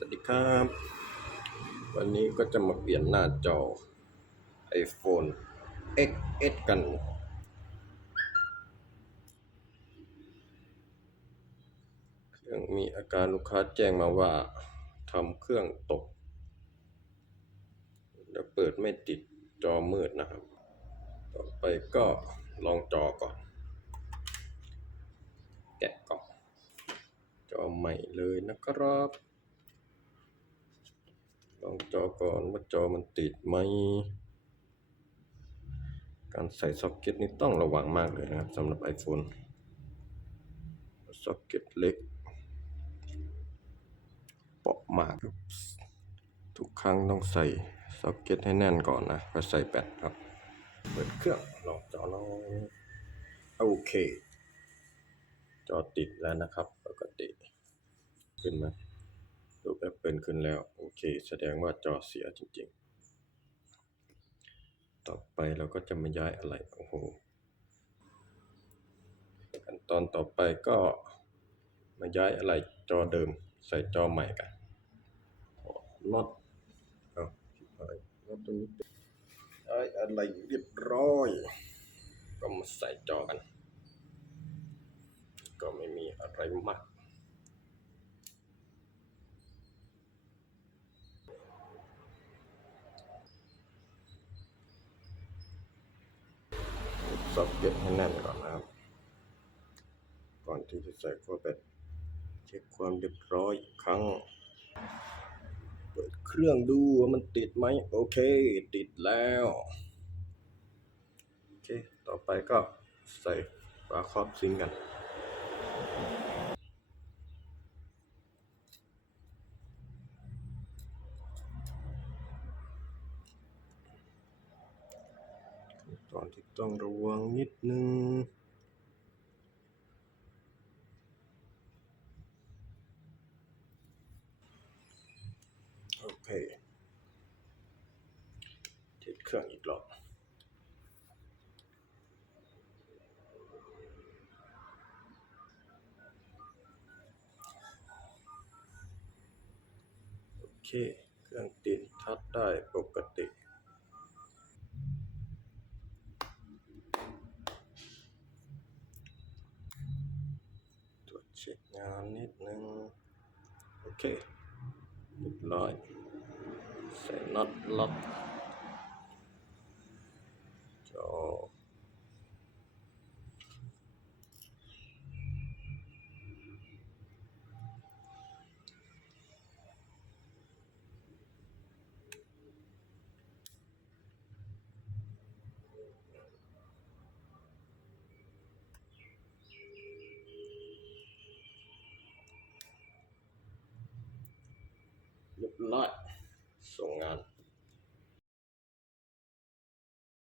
สวัสดีครับ วันนี้ก็จะมาเปลี่ยนหน้าจอ iPhone XS กัน เครื่องมีอาการลูกค้าแจ้งมาว่าทำเครื่องตก แล้วเปิดไม่ติดจอมืดนะครับ ต่อไปก็ลองจอก่อน แกะกล่องจอใหม่เลยนะครับ จอก่อนว่าจอมันติดไหม การใส่ซ็อกเก็ตนี่ต้องระวังมากเลยนะครับสำหรับ iPhone ซ็อกเก็ตเล็ก เปาะมากทุกครั้งต้องใส่ซ็อกเก็ตให้แน่นก่อนนะก็ใส่แบตครับ เปิดเครื่องลองจอน้อยโอเค จอติดแล้วนะครับ ปกติ ขึ้นไหม รูปแอปเปิลขึ้นแล้ว โอเค แสดงว่าจอเสียจริง ๆ ต่อไปเราก็จะมาย้ายอะไรโอ้โหขั้นตอนต่อไปก็มาย้ายอะไรจอเดิมใส่จอใหม่กันน็อตเอาอะไรน็อตตัวนี้ย้ายอะไรเรียบร้อย ก็มาใส่จอกัน ก็ไม่มีอะไรมาก ซอกเก็ตให้แน่นก่อนนะครับ ก่อนที่จะใส่เข้วเปเช็คความเรียบร้อยอีกครั้ง เปิดเครื่องดูว่ามันติดไหมโอเค ติดแล้วโอเค ต่อไปก็ใส่ฝาครอบซิงกัน ตอนที่ต้องระวังนิดนึงโอเคติดเครื่องอีกรอบโอเค เครื่องติดทัดได้ปกติ ตรวจ เช็คงานนิดนึง โอเคเรียบร้อยใส่น็อตล็อก If not, so.